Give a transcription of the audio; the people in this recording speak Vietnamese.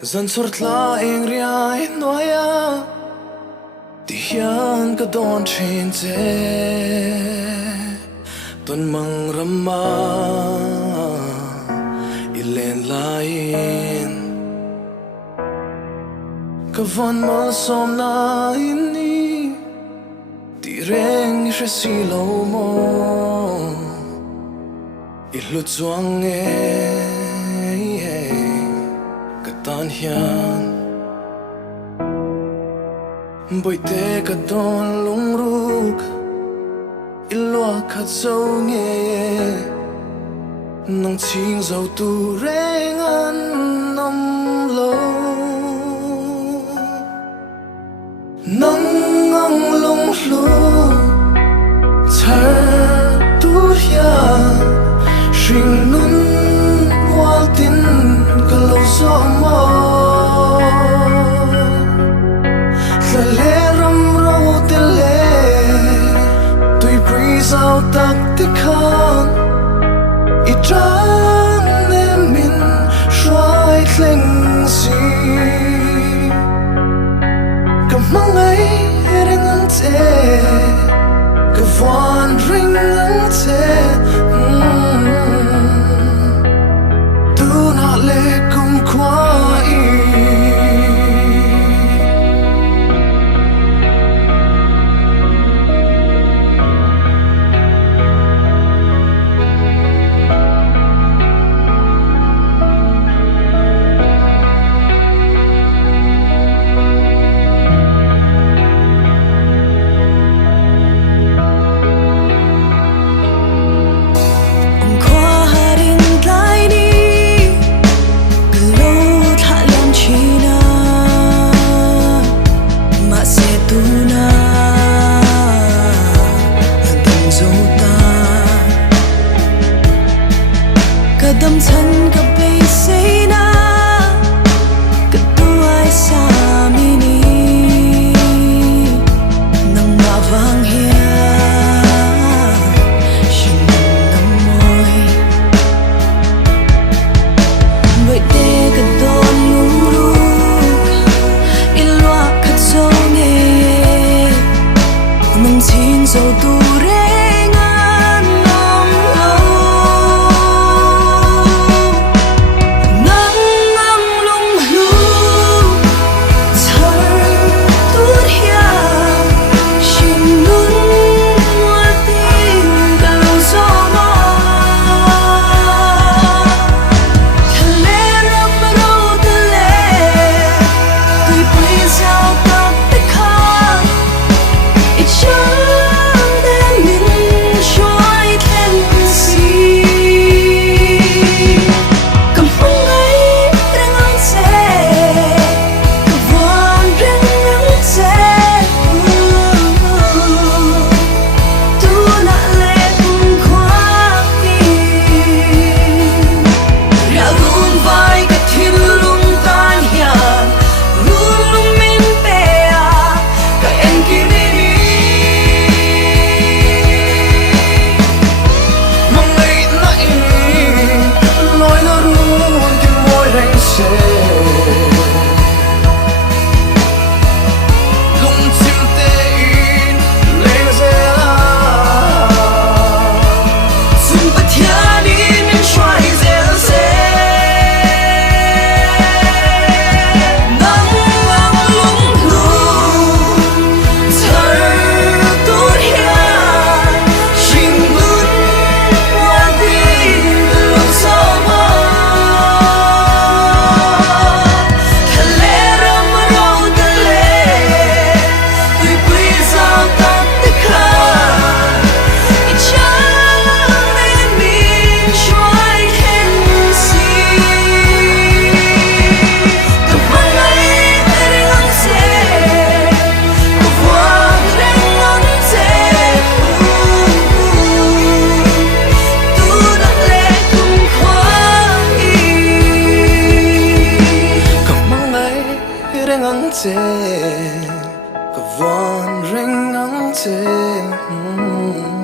Dân sort la ing ria in noya Ti hian ka don chin che Ton mang rama Ilen lain Ka von mal som na ini Ti reng she si lo mo Ilu chuang tan hian boi te ka don lung ruk ilwa khat zo nge nang ching zo tu reng an nam lo nang ngang lung lu char tu hian shing nun wal tin ka lo zo mo sao tắc tích hơn ít trắng em mình xoay linh gì cầm măng ấy đang ăn tê cầm vòn ring ăn tê tu nalh khumkhua Kadam chan ka bay say na Katuay sa mini Nang mavang hiya Shinang namoy Bait te ka don luruk Ilwa khat so nge Nang ching zo tu te ka von ring ang te